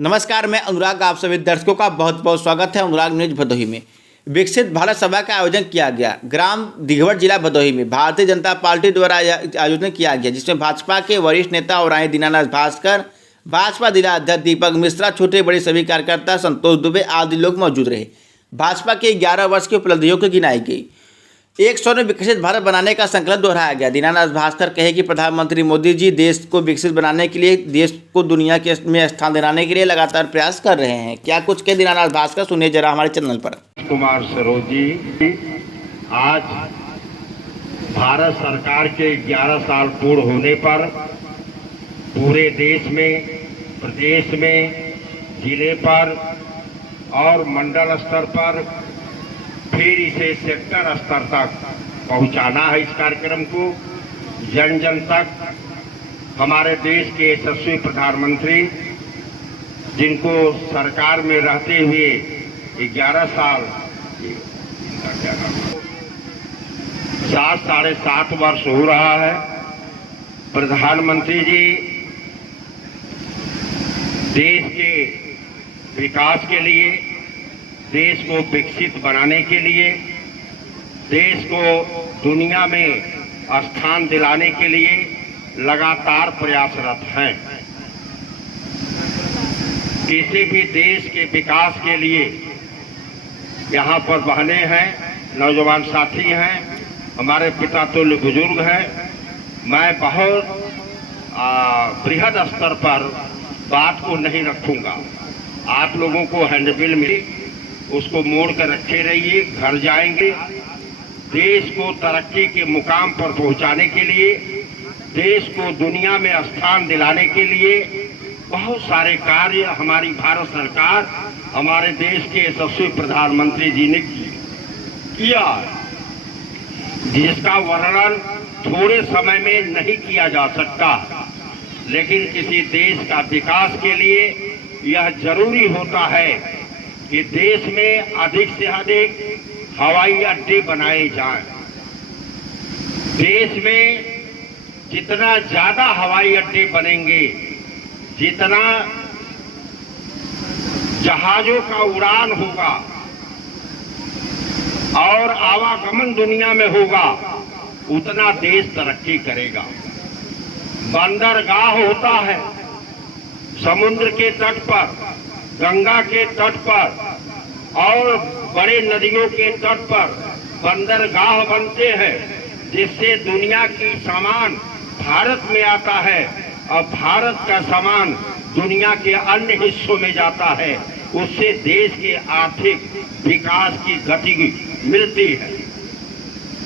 नमस्कार, मैं अनुराग। आप सभी दर्शकों का बहुत बहुत स्वागत है अनुराग न्यूज भदोही में। विकसित भारत सभा का आयोजन किया गया ग्राम दिघवट जिला भदोही में भारतीय जनता पार्टी द्वारा आयोजन किया गया, जिसमें भाजपा के वरिष्ठ नेता और दीनानाथ भास्कर, भाजपा जिला अध्यक्ष दीपक मिश्रा, छोटे बड़े सभी कार्यकर्ता, संतोष दुबे आदि लोग मौजूद रहे। भाजपा के 11 वर्ष की उपलब्धियों की गिनाई गई। 100 में विकसित भारत बनाने का संकल्प दोहराया गया। दीनानाथ भास्कर कहे कि प्रधानमंत्री मोदी जी देश को विकसित बनाने के लिए, देश को दुनिया के में स्थान दिलाने के लिए लगातार प्रयास कर रहे हैं। क्या कुछ कहे दीनानाथ भास्कर, सुनिए जरा हमारे चैनल पर। कुमार सरोज जी, आज भारत सरकार के 11 साल पूर्ण होने पर पूरे देश में, प्रदेश में, जिले पर और मंडल स्तर पर, फिर इसे सेक्टर स्तर तक पहुंचाना है। इस कार्यक्रम को जन जन तक हमारे देश के यशस्वी प्रधानमंत्री, जिनको सरकार में रहते हुए 11 साल 7-7.5 वर्ष हो रहा है। प्रधानमंत्री जी देश के विकास के लिए, देश को विकसित बनाने के लिए, देश को दुनिया में स्थान दिलाने के लिए लगातार प्रयासरत हैं। किसी भी देश के विकास के लिए यहाँ पर बहनें हैं, नौजवान साथी हैं, हमारे पिता तुल्य बुजुर्ग हैं। मैं बहुत बृहद स्तर पर बात को नहीं रखूंगा। आप लोगों को हैंडबिल मिली, उसको मोड़ कर रखे रहिए। घर जाएंगे। देश को तरक्की के मुकाम पर पहुंचाने के लिए, देश को दुनिया में स्थान दिलाने के लिए बहुत सारे कार्य हमारी भारत सरकार, हमारे देश के यशस्वी प्रधानमंत्री जी ने किया, जिसका वर्णन थोड़े समय में नहीं किया जा सकता। लेकिन किसी देश का विकास के लिए यह जरूरी होता है कि देश में अधिक से अधिक हवाई अड्डे बनाए जाएं। देश में जितना ज्यादा हवाई अड्डे बनेंगे, जितना जहाजों का उड़ान होगा और आवागमन दुनिया में होगा, उतना देश तरक्की करेगा। बंदरगाह होता है समुद्र के तट पर, गंगा के तट पर और बड़े नदियों के तट पर बंदरगाह बनते हैं, जिससे दुनिया की सामान भारत में आता है और भारत का सामान दुनिया के अन्य हिस्सों में जाता है। उससे देश के आर्थिक विकास की गति मिलती है।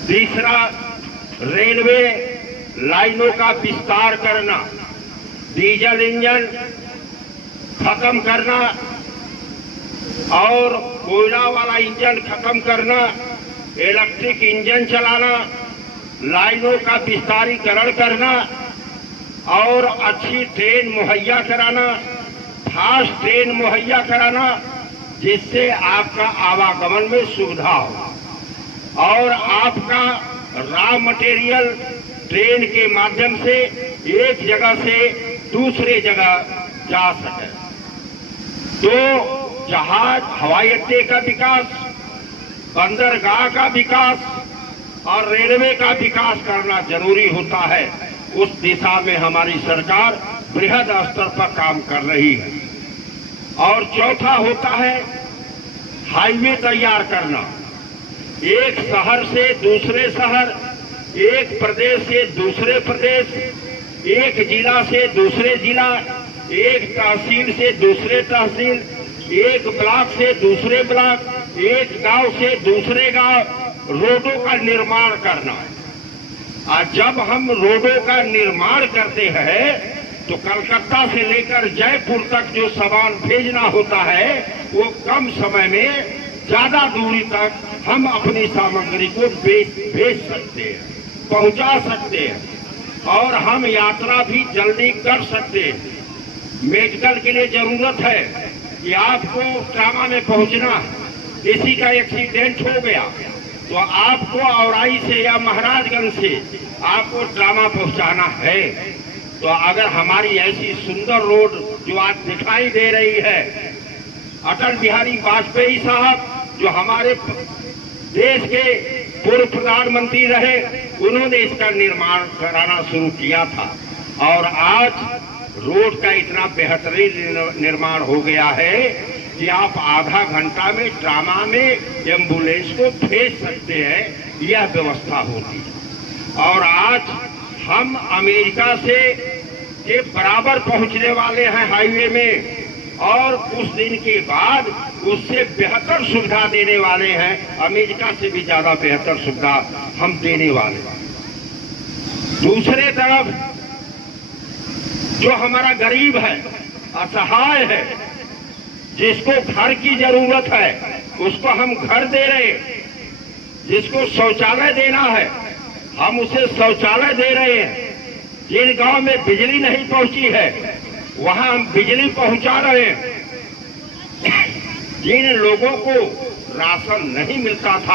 तीसरा, रेलवे लाइनों का विस्तार करना, डीजल इंजन खत्म करना और कोयला वाला इंजन खत्म करना, इलेक्ट्रिक इंजन चलाना, लाइनों का विस्तारीकरण करना और अच्छी ट्रेन मुहैया कराना, फास्ट ट्रेन मुहैया कराना, जिससे आपका आवागमन में सुविधा हो और आपका रॉ मटेरियल ट्रेन के माध्यम से एक जगह से दूसरे जगह जा सके। तो जहाज, हवाई अड्डे का विकास, बंदरगाह का विकास और रेलवे का विकास करना जरूरी होता है। उस दिशा में हमारी सरकार बृहद स्तर पर काम कर रही है। और चौथा होता है हाईवे तैयार करना। एक शहर से दूसरे शहर, एक प्रदेश से दूसरे प्रदेश, एक जिला से दूसरे जिला, एक तहसील से दूसरे तहसील, एक ब्लॉक से दूसरे ब्लॉक, एक गांव से दूसरे गांव रोडों का निर्माण करना। और जब हम रोडों का निर्माण करते हैं तो कलकत्ता से लेकर जयपुर तक जो सामान भेजना होता है, वो कम समय में ज्यादा दूरी तक हम अपनी सामग्री को भेज सकते हैं, पहुंचा सकते हैं और हम यात्रा भी जल्दी कर सकते हैं। मेडिकल के लिए जरूरत है कि आपको ट्रामा में पहुंचना, किसी का एक्सीडेंट हो गया तो आपको औराई से या महाराजगंज से आपको ट्रामा पहुंचाना है। तो अगर हमारी ऐसी सुंदर रोड जो आज दिखाई दे रही है। अटल बिहारी वाजपेयी साहब जो हमारे देश के पूर्व प्रधानमंत्री रहे, उन्होंने इसका निर्माण कराना शुरू किया था और आज रोड का इतना बेहतरीन निर्माण हो गया है कि आप आधा घंटा में ट्रामा में एम्बुलेंस को भेज सकते हैं, यह व्यवस्था होती है। और आज हम अमेरिका से के बराबर पहुंचने वाले हैं हाईवे में, और कुछ दिन के बाद उससे बेहतर सुविधा देने वाले हैं, अमेरिका से भी ज्यादा बेहतर सुविधा हम देने वाले हैं। दूसरे तरफ जो हमारा गरीब है, असहाय है, जिसको घर की जरूरत है, उसको हम घर दे रहे हैं। जिसको शौचालय देना है, हम उसे शौचालय दे रहे हैं। जिन गांव में बिजली नहीं पहुंची है, वहां हम बिजली पहुंचा रहे हैं। जिन लोगों को राशन नहीं मिलता था,